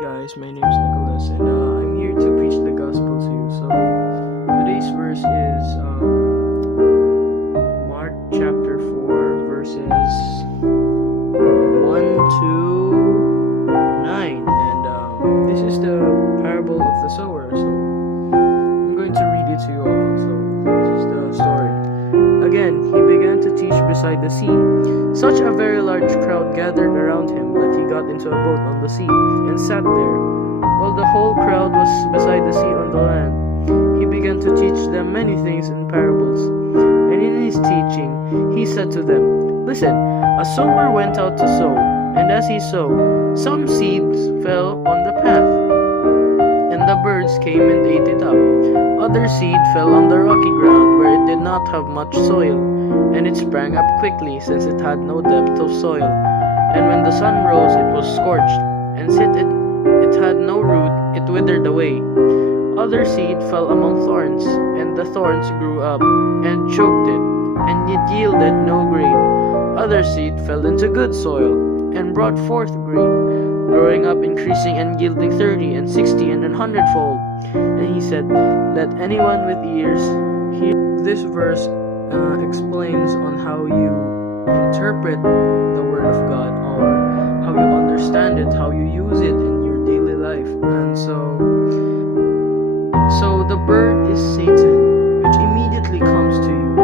guys, my name is Nicholas, and I'm here to preach the gospel to you. So today's verse is Mark chapter 4, verses 1 to 9, and this is the parable of the sower. So I'm going to read it to you all. So this is the story. Again, he began to teach beside the sea. Such a very large crowd gathered around him that he got into a boat on the sea and sat there, while the whole crowd was beside the sea on the land. He began to teach them many things in parables. And in his teaching, he said to them, "Listen, a sower went out to sow, and as he sowed, some seeds fell on the path, and the birds came and ate it up. Other seed fell on the rocky ground where it did not have much soil, and it sprang up quickly since it had no depth of soil. And when the sun rose, it was scorched, and since it had no root, it withered away. Other seed fell among thorns, and the thorns grew up and choked it, and it yielded no grain. Other seed fell into good soil, and brought forth grain, growing up, increasing, and yielding 30 and 60 and 100-fold. And he said, Let anyone with ears hear." This verse explains on how you interpret the Word of God, or how you understand it, how you use it in your daily life. And so the bird is Satan, which immediately comes to you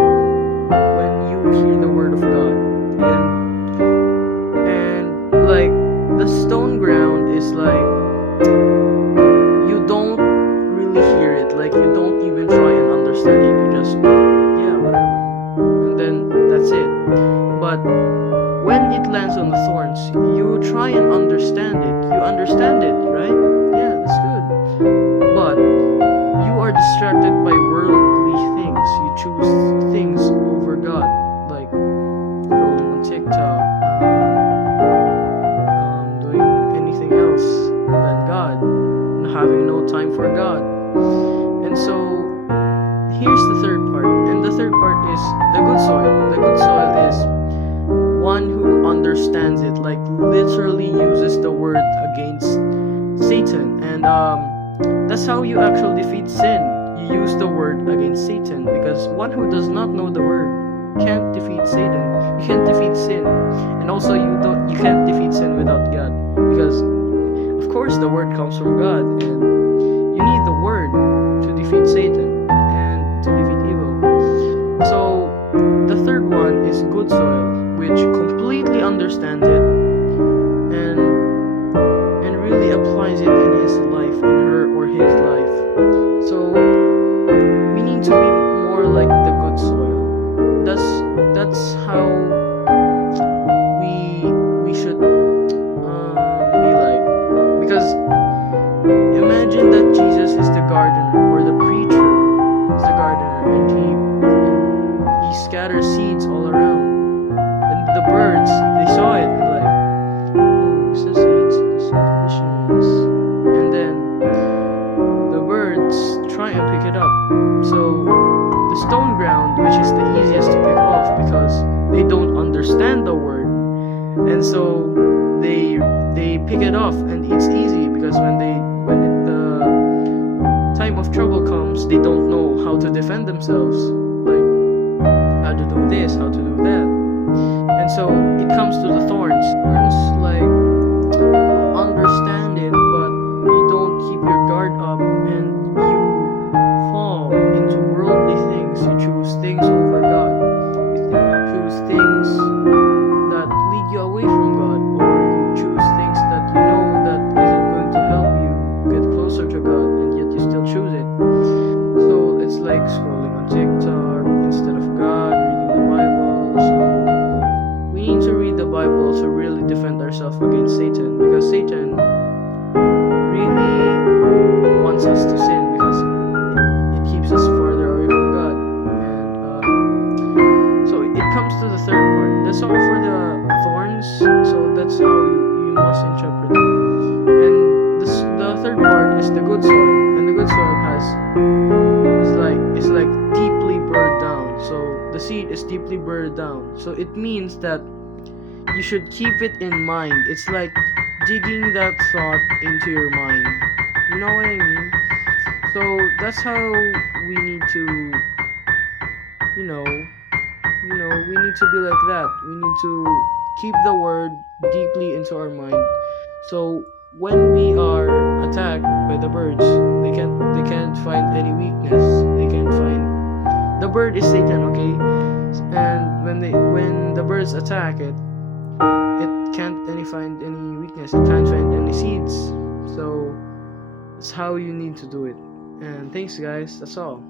when you hear the Word of God. And like the stone ground is like you don't really hear it, like you don't even try and understand it, you just whatever, and then that's it. But when it lands on the thorns, you try and understand it, you understand it, right? Yeah, that's good. But you are distracted by worldly things, you choose things over God, like rolling on TikTok, doing anything else than God, having no time for God. And so here's the third part, and the third part is the good soil. The good soil is one who understands it, like literally uses the word against Satan. And that's how you actually defeat sin. You use the word against Satan, because one who does not know the word can't defeat Satan. You can't defeat sin, and also you can't defeat sin without God, because of course the word comes from God, and you need the word to defeat Satan and to defeat evil. So the third one is good soil, which completely understands it and really applies it in his life, in her or his life. So we need to be more like the good soil. That's how we should be like. Because imagine that Jesus is the gardener, or the preacher is the gardener, and he scatters seeds all around, and the birds, they saw it and like, oh, it's the seeds, it's delicious, and then the birds try and pick it up. So the stone ground, which is the easiest to pick off because they don't understand the word, and so they pick it off, and it's easy because when the time of trouble comes, they don't know how to defend themselves, like how to do this, how to do that. And so it comes to the thorns. Thorns, like, you understand it, but you don't keep your guard up, and you fall into worldly things. You choose things over God. You choose things that lead you away from God, or you choose things that you know that isn't going to help you get closer to God, and yet you still choose it. So it's like scrolling on TikTok instead of God, reading the Bible. So we need to read the Bible to really defend ourselves against Satan, because Satan really wants us to sin, because it keeps us further away from God. And so it comes to the third part. That's all for the thorns. So that's how you must interpret it. And the third part is the good soil, and the good soil is like deeply buried down. So the seed is deeply buried down. So it means that you should keep it in mind. It's like digging that thought into your mind. You know what I mean? So that's how we need to, we need to be like that. We need to keep the word deeply into our mind. So when we are attacked by the birds, they can't find any weakness. They can't find the bird is Satan, okay? And when the birds attack it, it can't find any weakness. It can't find any seeds. So that's how you need to do it. And thanks guys, that's all.